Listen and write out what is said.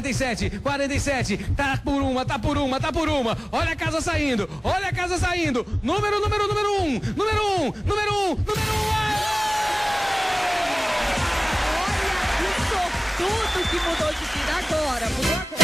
47, 47, tá por uma. Olha a casa saindo. Número 1. Olha que sortudo que mudou de vida agora.